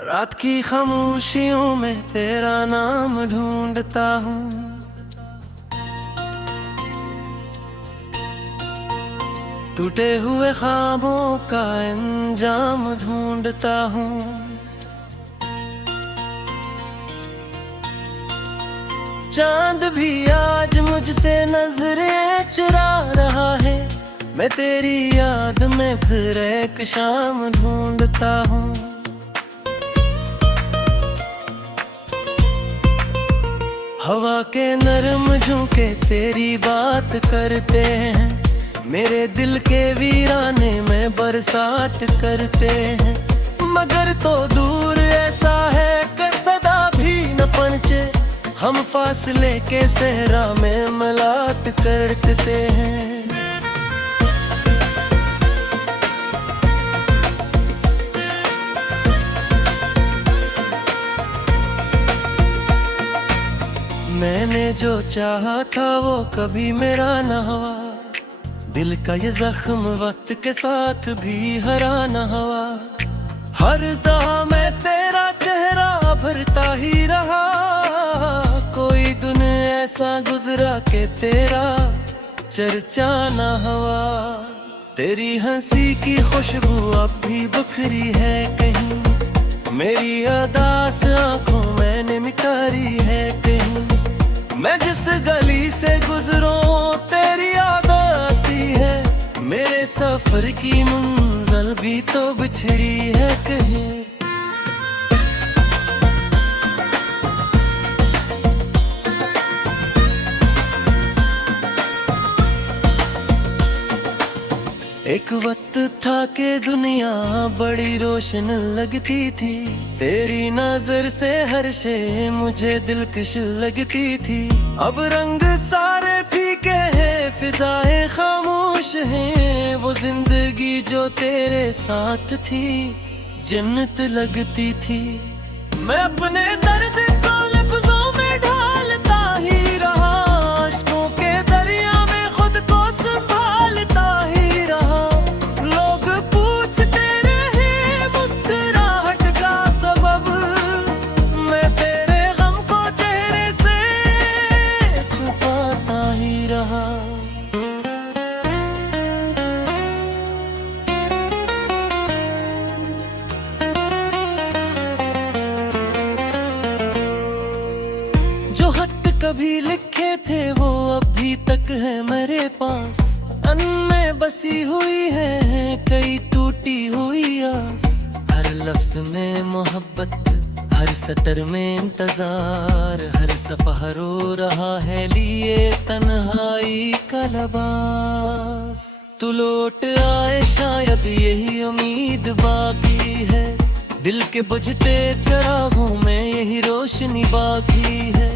रात की खामोशियों में तेरा नाम ढूंढता हूँ। टूटे हुए ख्वाबों का अंजाम ढूंढता हूँ। चांद भी आज मुझसे नजरें चुरा रहा है। मैं तेरी याद में फिर एक शाम ढूंढता हूँ। हवा के नरम झोंके तेरी बात करते हैं। मेरे दिल के वीराने में बरसात करते हैं। मगर तो दूर ऐसा है कि सदा भी न पहुंचे। हम फासले के सहरा में मलाट करते हैं। मैंने जो चाहा था वो कभी मेरा न हुआ। दिल का ये जख्म वक्त के साथ भी हरा न हुआ। हर दहा मैं तेरा चेहरा भरता ही रहा। कोई दिन ऐसा गुजरा के तेरा चर्चा न हुआ। तेरी हंसी की खुशबू अब भी बिखरी है कहीं। मेरी अदास आंखों मैंने मिटारी है कहीं। मैं जिस गली से गुजरूं तेरी याद आती है। मेरे सफर की मंजिल भी तो बिछड़ी है कहीं। एक वक्त था कि दुनिया बड़ी रोशन लगती थी। तेरी नजर से हर शे मुझे दिलकश लगती थी। अब रंग सारे फीके हैं, फिजाएं खामोश हैं। वो जिंदगी जो तेरे साथ थी जन्नत लगती थी। मैं अपने दर्द को लफ्जों में ढालता ही रहा। अश्कों के दरिया में खुद को संभालता ही रहा। लोग पूछते रहे मुस्कुराहट का सबब। मैं तेरे गम को चेहरे से छुपाता ही रहा। जो खत कभी लिखे थे वो अभी तक है मेरे पास। अन में बसी हुई है कई टूटी हुई आस। हर लफ्ज में मोहब्बत, हर सतर में इंतजार। हर सफर रो रहा है लिए तन्हाई का लबास। तू लौट आए शायद यही उम्मीद बाकी है। दिल के बुझते चरागों में यही रोशनी बाकी है।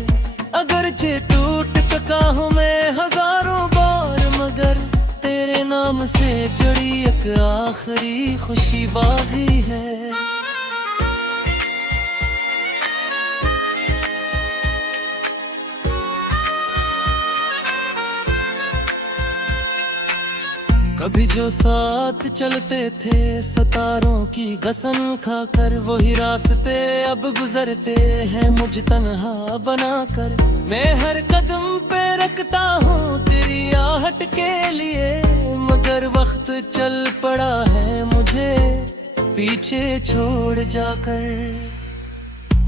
अगरचे टूट चुका हूँ मैं हजारों बार, मगर तेरे नाम से जुड़ी एक आखिरी खुशी बाकी है। कभी जो साथ चलते थे सितारों की कसम खाकर, वही रास्ते अब गुजरते हैं मुझ तन्हा बनाकर। मैं हर कदम पे रखता हूँ तेरी आहट के लिए, मगर वक्त चल पड़ा है मुझे पीछे छोड़ जाकर।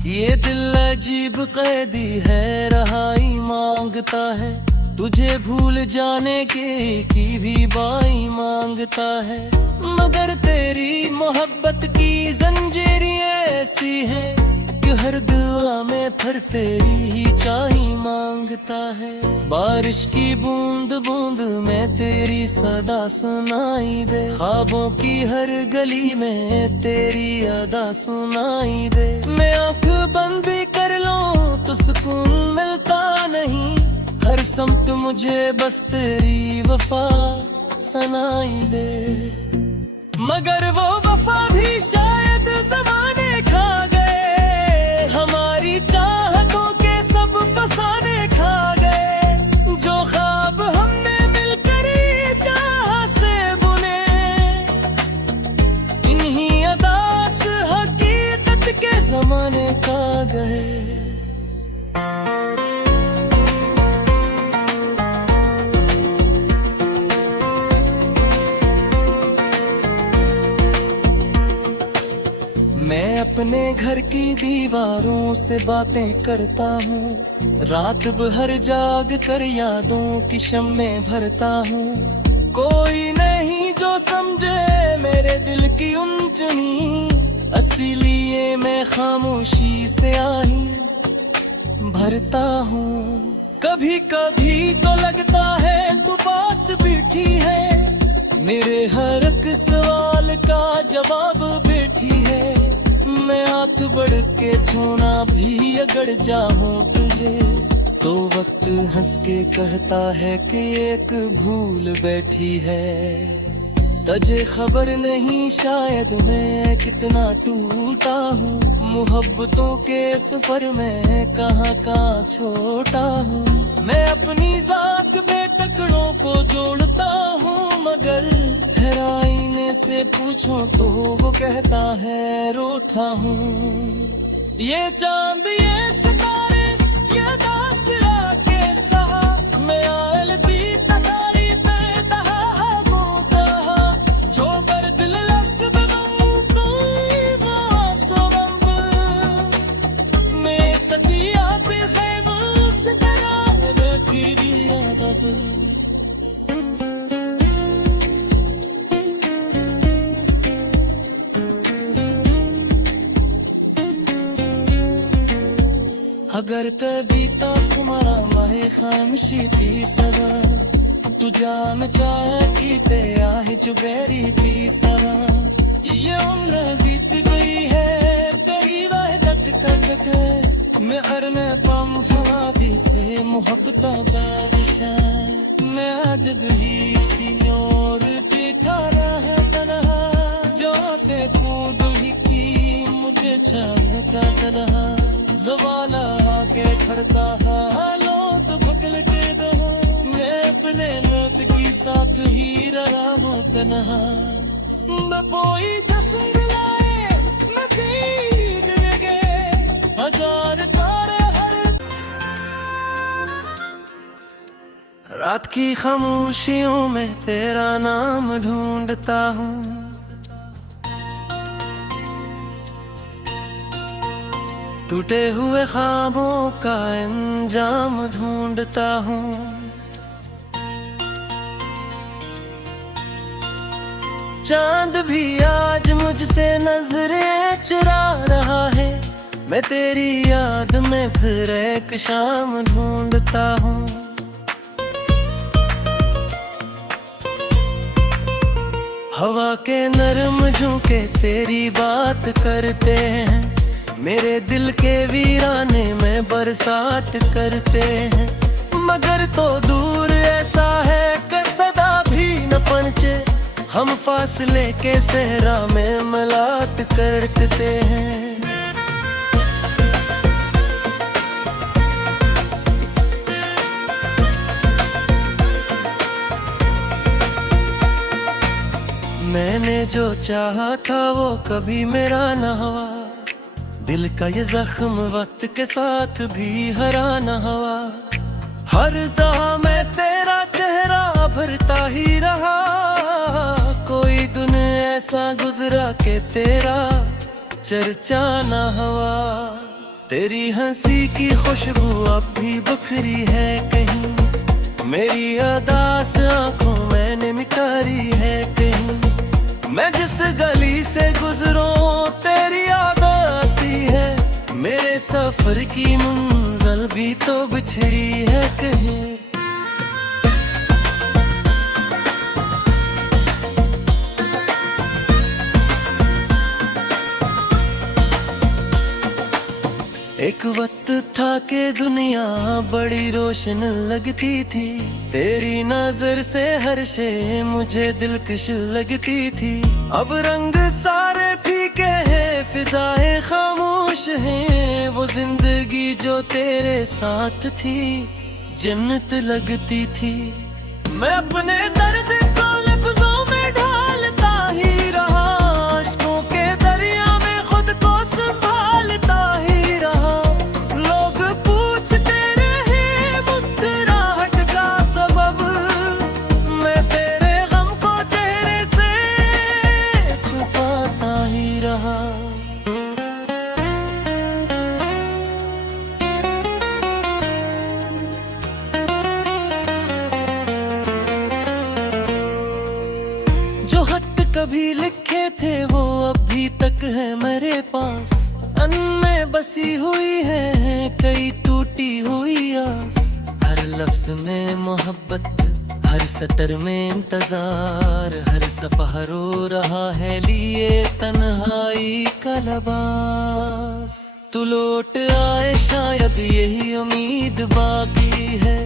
ये दिल अजीब कैदी है, रहाई मांगता है। तुझे भूल जाने की भी बाई मांगता है। मगर तेरी मोहब्बत की जंजीरें ऐसी हैं कि हर दुआ में फिर तेरी ही चाही मांगता है। बारिश की बूंद बूंद में तेरी सदा सुनाई दे। ख्वाबों की हर गली में तेरी अदा सुनाई दे। मैं आँख बंद भी कर लूं तो सुकून मिलता नहीं। हर समत मुझे बस तेरी वफा सुनाई दे। मगर वो वफा भी शायद ज़माने खा गए। हमारी चाहतों के सब फसाने खा गए। जो ख्वाब हमने मिलकर चाह से बुने, इन्हीं अदास हकीकत के मैं अपने घर की दीवारों से बातें करता हूँ, रात भर जाग कर यादों की शम्में भरता हूँ। कोई नहीं जो समझे मेरे दिल की उलझनी, इसीलिए मैं खामोशी से आही भरता हूँ। कभी कभी तो लगता है तू पास बैठी है, मेरे हर एक सवाल का जवाब बैठी है। मैं हाथ बढ़ के छूना भी अगर चाहूं तुझे, तो वक्त हंस के कहता है कि एक भूल बैठी है। तुझे खबर नहीं शायद मैं कितना टूटा हूँ, मोहब्बतों के सफर में कहाँ छोटा हूँ। मैं अपनी जात बेटकड़ों को जोड़ता हूँ, मगर आईने से पूछो तो वो कहता है रूठा हूँ। ये चांद ये सितारे ये दासरा के सहा, मैं आयल भी तनाई पे दहा कहा, जो पर दिल लफ्ज़ बनूं कोई बासो रंग, मैं तकिया पे खैमों से तरह रखी अदब। अगर कभी तो तुम्हारा माहे खामशी थी सरा, तू जान चाहे कि ते आहे जुबेरी थी सरा। ये उम्र बीत गई है तेरी वाहदत तक, मैं हर ने पम हवा भी से मोहब्बतों का दिशा। मैं आज भी इसी और बैठा रहा तन्हा, जो से बूंद ही की मुझे चाहता तन्हा। ज़वाला आके खड़का हालों तो भकल के दो, मैं अपने मौत की साथ ही रहा हूँ तन्हा। न कोई जश्न लाए न भीग लगे हजार तारे हर रात की खामोशियों में तेरा नाम ढूंढता हूँ। टूटे हुए ख्वाबों का अंजाम ढूंढता हूँ। चांद भी आज मुझसे नजरें चुरा रहा है, मैं तेरी याद में फिर एक शाम ढूंढता हूँ। हवा के नरम झोंके तेरी बात करते हैं, मेरे दिल के वीराने में बरसात करते हैं। मगर तो दूर ऐसा है कि सदा भी न पहुंचे, हम फासले के सहरा में मलाट करते हैं। मैंने जो चाहा था वो कभी मेरा न हुआ, दिल का ये जख्म वक्त के साथ भी हरा न हुआ। हर दहा मैं तेरा चेहरा भरता ही रहा, कोई दिन ऐसा गुजरा के तेरा चर्चा न हुआ। तेरी हंसी की खुशबू अब भी बिखरी है कहीं, मेरी अदास आंखों मैंने मिटारी है कहीं। मैं जिस गली से गुजरूं तेरी याद आती है, मेरे सफर की मंजिल भी तो बिछड़ी है कहीं। एक वक्त था कि दुनिया बड़ी रोशन लगती थी, तेरी नजर से हर शे मुझे दिलकश लगती थी। अब रंग सारे फीके हैं, फिजाएं खामोश हैं, वो जिंदगी जो तेरे साथ थी जन्नत लगती थी। मैं अपने दर्द को लफ्जों में ढालता ही रहा, अश्कों के दरिया में खुद को संभालता ही रहा। लोग पूछते रहे मुस्कुराहट का सबब, मैं तेरे गम को चेहरे से छुपाता ही रहा। तक है मेरे पास। अन में बसी हुई है कई टूटी हुई आस। हर लफ्ज में मोहब्बत, हर सतर में इंतजार, हर सफा रो रहा है लिए तन्हाई का लबास। तू लौट आए शायद यही उम्मीद बाकी है,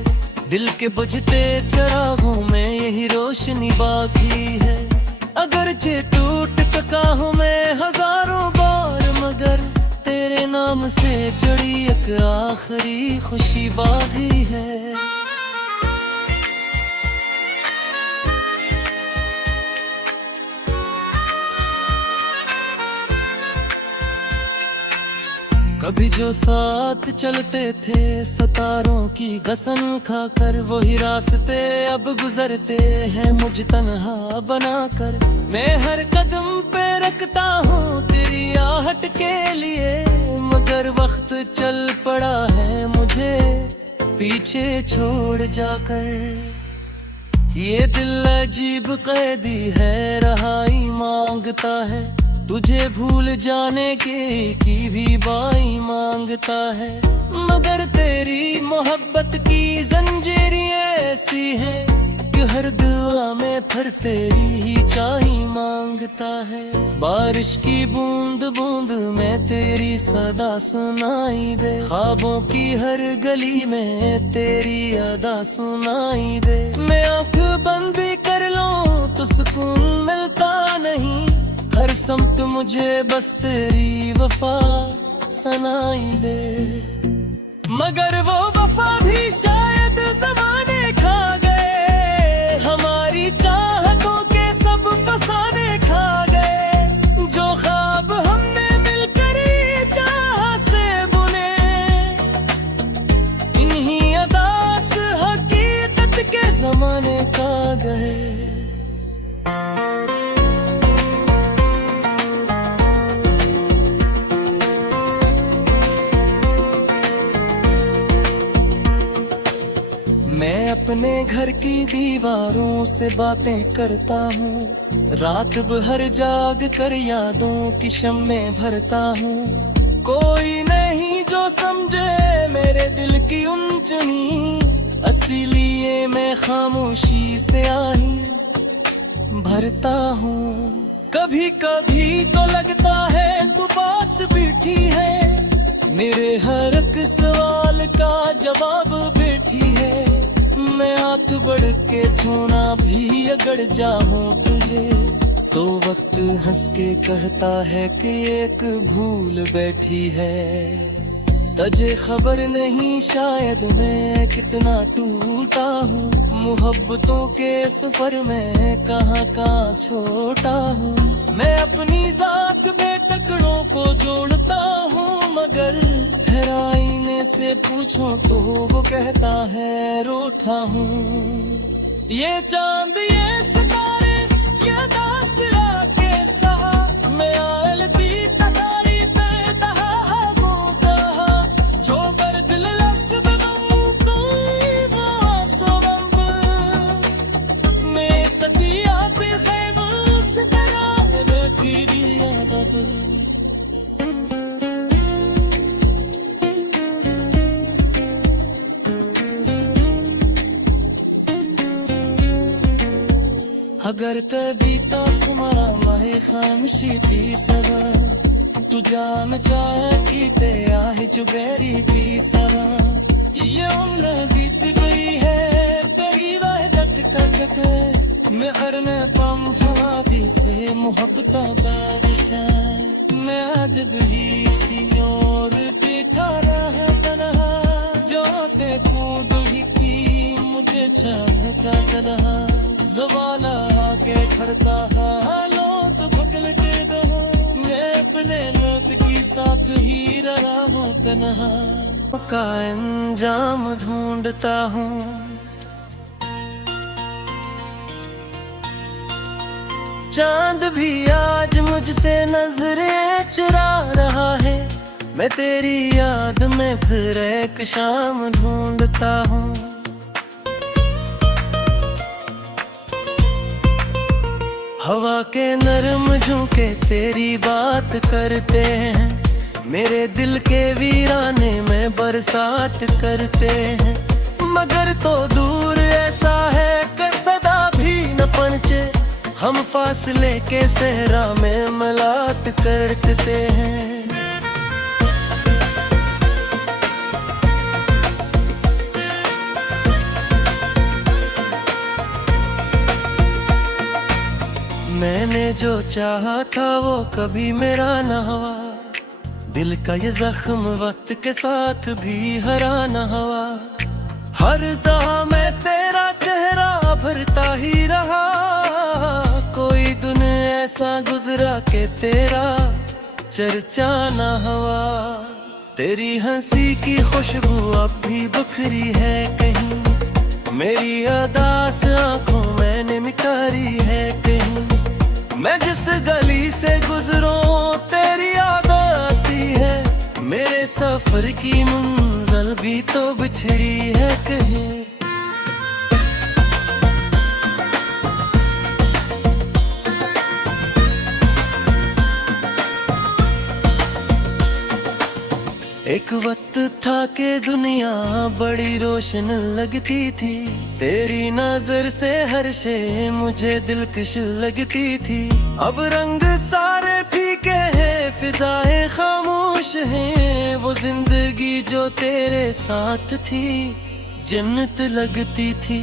दिल के बुझते चरागों में यही रोशनी बाकी है। अगरचे टूट चुका हूँ मैं हजारों बार, मगर तेरे नाम से जुड़ी एक आखिरी खुशी बाकी है। कभी जो साथ चलते थे सितारों की कसम खाकर, वही रास्ते अब गुजरते हैं मुझ तन्हा बनाकर। मैं हर कदम पे रखता हूँ तेरी आहट के लिए, मगर वक्त चल पड़ा है मुझे पीछे छोड़ जाकर। ये दिल अजीब कैदी है, रहाई मांगता है, तुझे भूल जाने की भी बाई मांगता है। मगर तेरी मोहब्बत की जंजीरें ऐसी हैं कि हर दुआ में फिर तेरी ही चाही मांगता है। बारिश की बूंद बूंद में तेरी सदा सुनाई दे, ख्वाबों की हर गली में तेरी अदा सुनाई दे। मैं आँख बंद भी कर लूं तो सुकून मिलता नहीं, हर समत मुझे बस तेरी वफा सुनाई दे। मगर वो वफा भी शायद ज़माने खा गए, हमारी चाहतों के सब फसाने खा गए। जो ख्वाब हमने मिलकर ही चाह से बुने, इन्हीं अदास हकीकत के ज़माने खा गए। मैं अपने घर की दीवारों से बातें करता हूँ, रात भर जाग कर यादों की शम्में भरता हूँ। कोई नहीं जो समझे मेरे दिल की उलझनी, इसीलिए मैं खामोशी से आही भरता हूँ। कभी कभी तो लगता है तू पास बैठी है, मेरे हर एक सवाल का जवाब बैठी है। मैं हाथ बढ़ के छूना भी अगर चाहूं तुझे, तो वक्त हंस के कहता है कि एक भूल बैठी है। तुझे खबर नहीं शायद मैं कितना टूटा हूँ, मोहब्बतों के सफर में कहाँ कहाँ छोटा हूँ। मैं अपनी जात बेटकड़ों को जोड़ता हूँ, मगर आईने से पूछो तो वो कहता है रूठा हूँ। ये चांद ये सितारे ये दासरा के साथ, मैं आलती तदारी पे दहा वो कहा। जो कर दिल लफ्ज़ बनूं कोई बासो बंद, मैं कदिया पे खैबू से तरह मैं तेरी याद। अगर कभी तो तुम्हारा माहे खामशी थी सवा, तू जान चाहे कि ते आहे जुबेरी भी सवा। ये उम्र बीत गई है तेरी वहदत तक, मैं हर न पम हवा भी से मोहब्बत बादशाह। मैं आज भी सी और बैठा रहा तन्हा, जो से बूंद ही की मुझे चाहता तन्हा। ज़वाला के खड़ता हालों तो बदल के दो, मैं अपने मौत की साथ ही रहा हूँ तन्हा। का अंजाम ढूंढता हूँ, चांद भी आज मुझसे नजरें चुरा रहा है। मैं तेरी याद में फिर एक शाम ढूंढता हूँ। हवा के नरम झोंके तेरी बात करते हैं, मेरे दिल के वीराने में बरसात करते हैं। मगर तो दूर ऐसा है कि सदा भी न पहुंचे, हम फासले के सहरा में मलात करते हैं। मैंने जो चाहा था वो कभी मेरा न हुआ, दिल का ये जख्म वक्त के साथ भी हरा न हुआ। हर दहा मैं तेरा चेहरा भरता ही रहा, कोई दिन ऐसा गुजरा के तेरा चर्चा न हुआ। तेरी हंसी की खुशबू अब भी बिखरी है कहीं, मेरी अदास आंखों मैंने मिटारी है कहीं। मैं जिस गली से गुजरूं तेरी याद आती है, मेरे सफर की मंजिल भी तो बिछड़ी है कहीं। एक वक्त था कि दुनिया बड़ी रोशन लगती थी, तेरी नजर से हर शे मुझे दिलकश लगती थी। अब रंग सारे फीके हैं, फिजाएं खामोश हैं, वो जिंदगी जो तेरे साथ थी जन्नत लगती थी।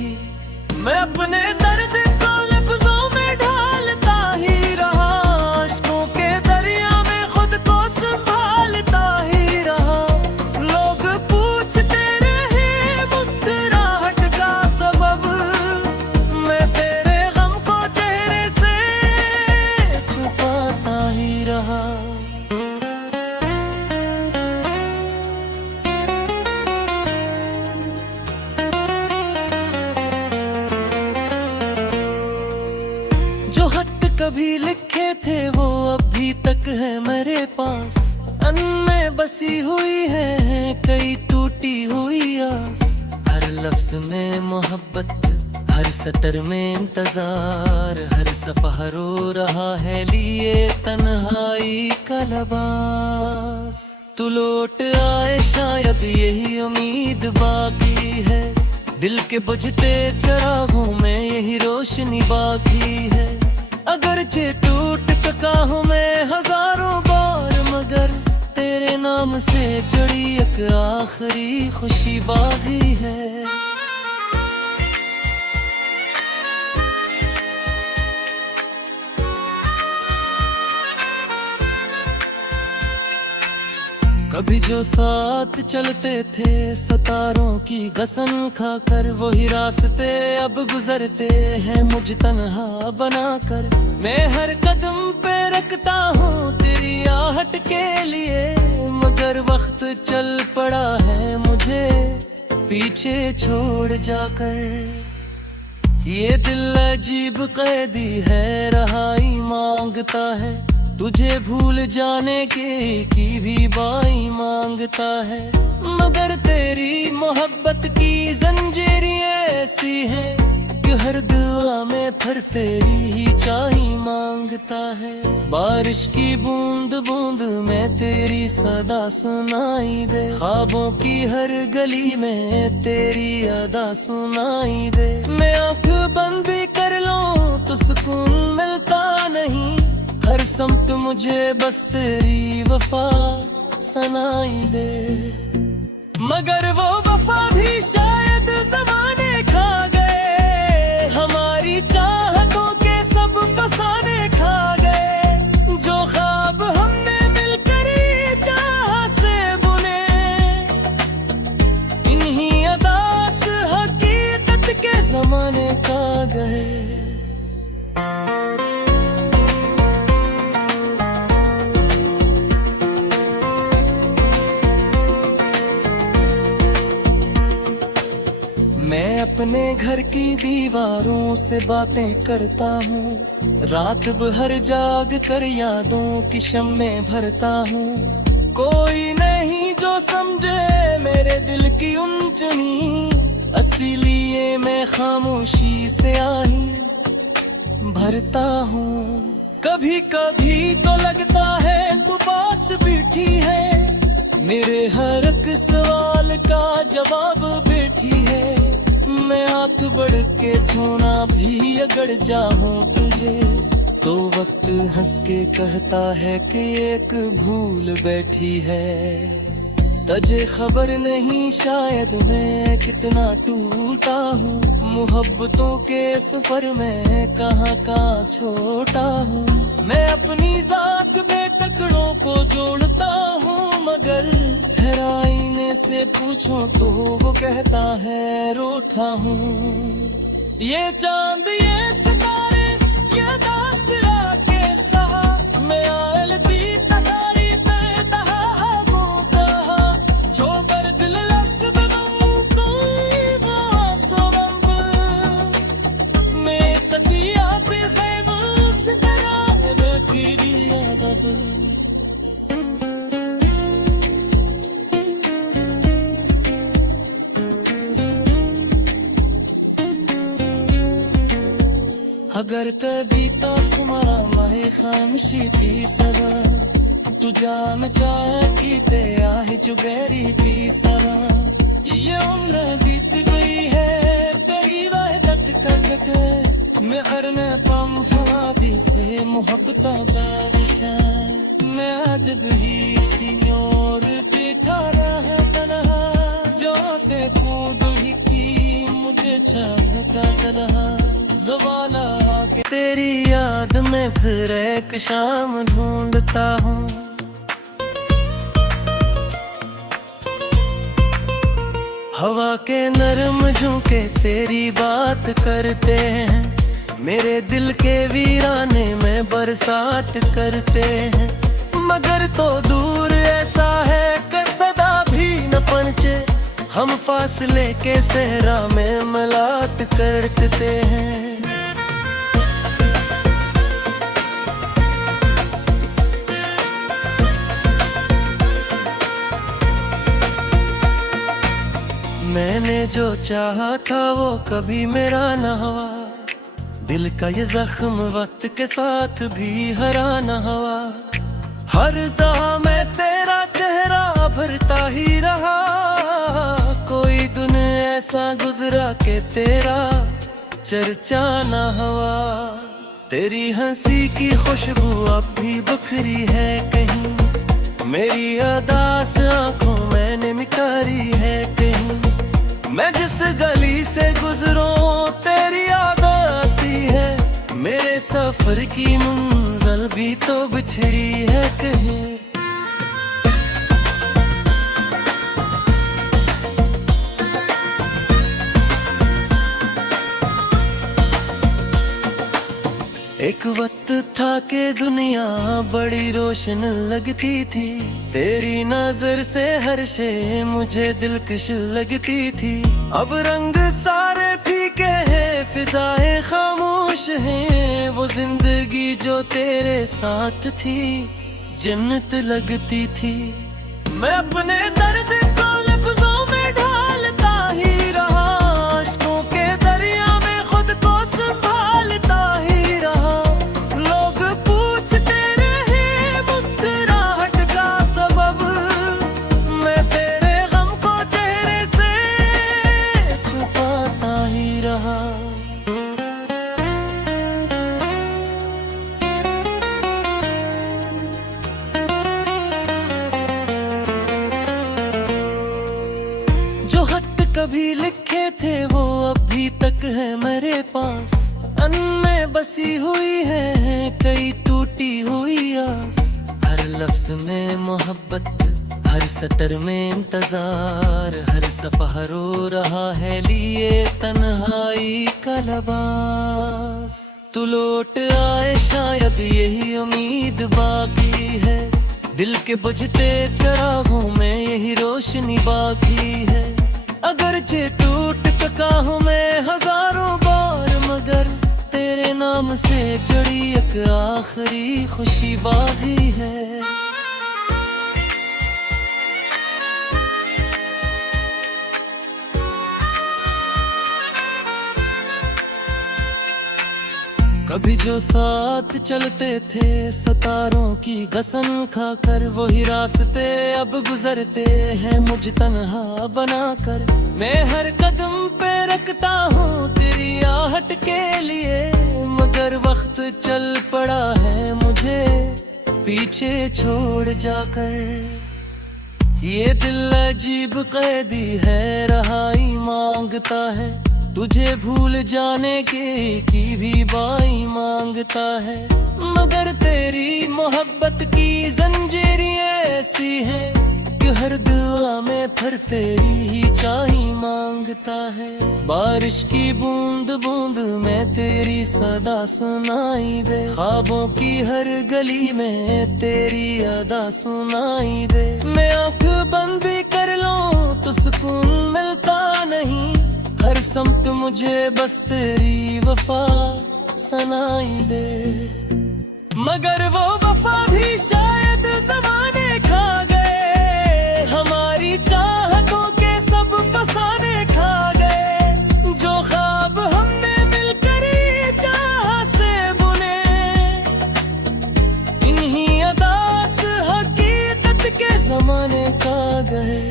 मैं अपने दर्द को लफ्जों में ढालता ही रहा, अश्कों के दरिया में खुद को संभालता ही रहा। लोग पूछते रहे मुस्कुराहट का सबब, मैं तेरे गम को चेहरे से छुपाता ही रहा। कभी लिखे थे वो अभी तक है मेरे पास, अन में बसी हुई है कई टूटी हुई आस। हर लफ्ज में मोहब्बत, हर सतर में इंतजार, हर सफर रो रहा है लिए तन्हाई का लबास। तू लौट आए शायद यही उम्मीद बाकी है, दिल के बुझते चरागों में यही रोशनी बाकी है। अगरचे टूट चुका हूँ मैं हजारों बार, मगर तेरे नाम से जुड़ी एक आखिरी खुशी बाकी है। कभी जो साथ चलते थे सितारों की कसम खाकर, वही रास्ते अब गुजरते हैं मुझ तन्हा बनाकर। मैं हर कदम पे रखता हूँ तेरी आहट के लिए, मगर वक्त चल पड़ा है मुझे पीछे छोड़ जाकर। ये दिल अजीब कैदी है, रहाई मांगता है, तुझे भूल जाने की भी बाई मांगता है। मगर तेरी मोहब्बत की जंजीरें ऐसी हैं कि हर दुआ में फिर तेरी ही चाही मांगता है। बारिश की बूंद बूंद में तेरी सदा सुनाई दे, ख्वाबों की हर गली में तेरी अदा सुनाई दे। मैं आँख बंद भी कर लूं तो सुकून मिलता नहीं, हर समत मुझे बस तेरी वफा सुनाई दे। मगर वो वफा भी शायद ज़माने खा गए, हमारी चाहतों के सब फसाने खा गए। जो ख्वाब हमने मिलकर चाह से बुने, इन्हीं अदास हकीकत के ज़माने खा गए। मैं अपने घर की दीवारों से बातें करता हूँ, रात भर जाग कर यादों की शम्में भरता हूँ। कोई नहीं जो समझे मेरे दिल की उलझनी, इसीलिए मैं खामोशी से आई भरता हूँ। कभी कभी तो लगता है तू पास बैठी है, मेरे हर एक सवाल का जवाब बैठी है। मैं हाथ बढ़ के छूना भी अगर चाहूं तुझे, तो वक्त हंस के कहता है कि एक भूल बैठी है। तुझे खबर नहीं शायद मैं कितना टूटा हूँ, मोहब्बतों के सफर में कहाँ कहाँ छोटा हूँ। मैं अपनी जात बेटकड़ों को जोड़ता हूँ, मगर आईने से पूछो तो वो कहता है रूठा हूँ। ये चांद ये सितारे ये दासरा के सहा, मैं आयल भी तकारी पे तहा कहा, जो पर दिल लफ्ज़ बनूं कोई बासो रंग, मैं तदिया पे खैमू से तरह लकीरी अदब। अगर कभी तो तुम्हारा माहे खामशी थी सरा, तू जान चाहे कि ते आहे जुगेरी थी सरा। ये उम्र बीत गई है तेरी वहदत करके, मैं हर ने पम हवादी से मोहब्बतों का विषा। मैं आज भी सिन्योर बैठा रहा तन्हा, जो से बूंद ही की मुझे चाहता तन्हा। ज़वाला के तेरी याद में फिर एक शाम ढूंढता हूँ, हवा के नरम झोंके तेरी बात करते हैं, मेरे दिल के वीराने में बरसात करते हैं। मगर तो दूर ऐसा है कि सदा भी न पहुंचे, हम फासले के सहरा में मलाट करते हैं। मैंने जो चाहा था वो कभी मेरा न हुआ, दिल का ये जख्म वक्त के साथ भी हरा न हुआ। हर दहा मैं तेरा चेहरा भरता ही रहा, कोई दिन ऐसा गुजरा के तेरा चर्चा न हुआ। तेरी हंसी की खुशबू अब भी बिखरी है कहीं, मेरी अदास आंखों मैंने मिटारी है कहीं। मैं जिस गली से गुजरूं तेरी याद आती है, मेरे सफर की मंजिल भी तो बिछड़ी है कहीं। एक वक्त था कि दुनिया बड़ी रोशन लगती थी, तेरी नजर से हर शे मुझे दिलकश लगती थी। अब रंग सारे फीके हैं, फिजाएं खामोश हैं, वो जिंदगी जो तेरे साथ थी जन्नत लगती थी। मैं अपने दर्द को लफ्जों में ढालता ही रहा, अश्कों के दरिया में खुद को संभालता ही रहा। लोग पूछते रहे मुस्कुराहट का सबब, मैं तेरे गम को चेहरे से छुपाता ही रहा। कभी लिखे थे वो अभी तक है मेरे पास, अन में बसी हुई है कई टूटी हुई आस। हर लफ्ज में मोहब्बत, हर सतर में इंतजार, हर सफा रो रहा है लिए तन्हाई का लबास। तू लौट आए शायद यही उम्मीद बाकी है, दिल के बुझते चरागों में यही रोशनी बाकी है। अगरचे टूट चुका हूँ मैं हजारों बार, मगर तेरे नाम से जुड़ी एक आखिरी खुशी बाकी है। कभी जो साथ चलते थे सितारों की कसम खाकर, वही रास्ते अब गुजरते हैं मुझ तन्हा बनाकर। मैं हर कदम पे रखता हूँ तेरी आहट के लिए, मगर वक्त चल पड़ा है मुझे पीछे छोड़ जाकर। ये दिल अजीब कैदी है, रहाई मांगता है, तुझे भूल जाने की भी बाई मांगता है। मगर तेरी मोहब्बत की जंजीरें ऐसी हैं कि हर दुआ में फिर तेरी ही चाही मांगता है। बारिश की बूंद बूंद में तेरी सदा सुनाई दे, ख्वाबों की हर गली में तेरी अदा सुनाई दे। मैं आँख बंद भी कर लूं तो सुकून मिलता नहीं, हर समत मुझे बस तेरी वफा सुनाई दे। मगर वो वफा भी शायद ज़माने खा गए, हमारी चाहतों के सब फसाने खा गए। जो ख्वाब हमने मिलकर ही चाह से बुने, इन्हीं अदास हकीकत के ज़माने खा गए।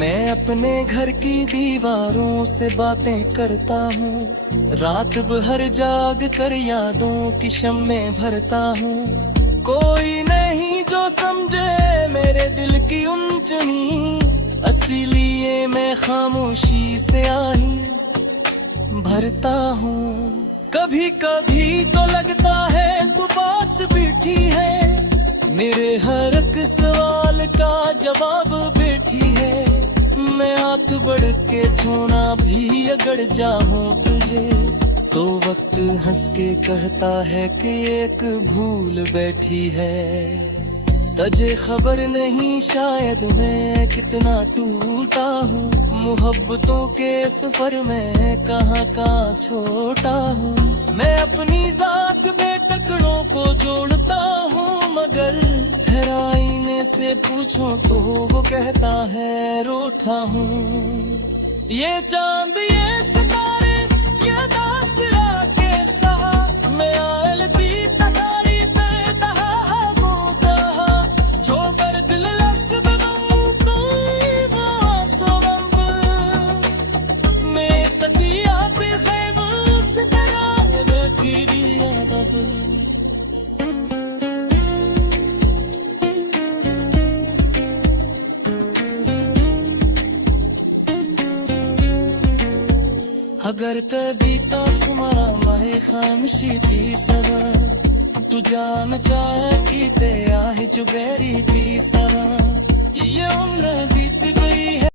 मैं अपने घर की दीवारों से बातें करता हूँ, रात भर जाग कर यादों की शम्में भरता हूँ। कोई नहीं जो समझे मेरे दिल की उलझनी, इसीलिए मैं खामोशी से आही भरता हूँ। कभी कभी तो लगता है तू पास बैठी है, मेरे हर एक सवाल का जवाब बैठी है। मैं हाथ बढ़ के छूना भी अगर चाहूं तुझे, तो वक्त हंस के कहता है कि एक भूल बैठी है। तुझे खबर नहीं शायद मैं कितना टूटा हूँ, मोहब्बतों के सफर में कहाँ कहाँ छोटा हूँ। मैं अपनी जात बेटकड़ों को जोड़ता हूँ, मगर आईने से पूछो तो वो कहता है रूठा हूँ। ये चांद ये सितारे ये दासरा के साथ, मैं आयल दी तगारी पे दहा बूटा, जो पर दिल लफ्ज़ बनूं कोई बासो बंद, मैं तदिया पे खैमों से तरह लकीरी अदब। अगर कभी तो तुम्हारा माहे खामशी थी सरा, तू जान चाहे कि ते आहे जुबेरी थी सरा। ये उम्र बीत गई है।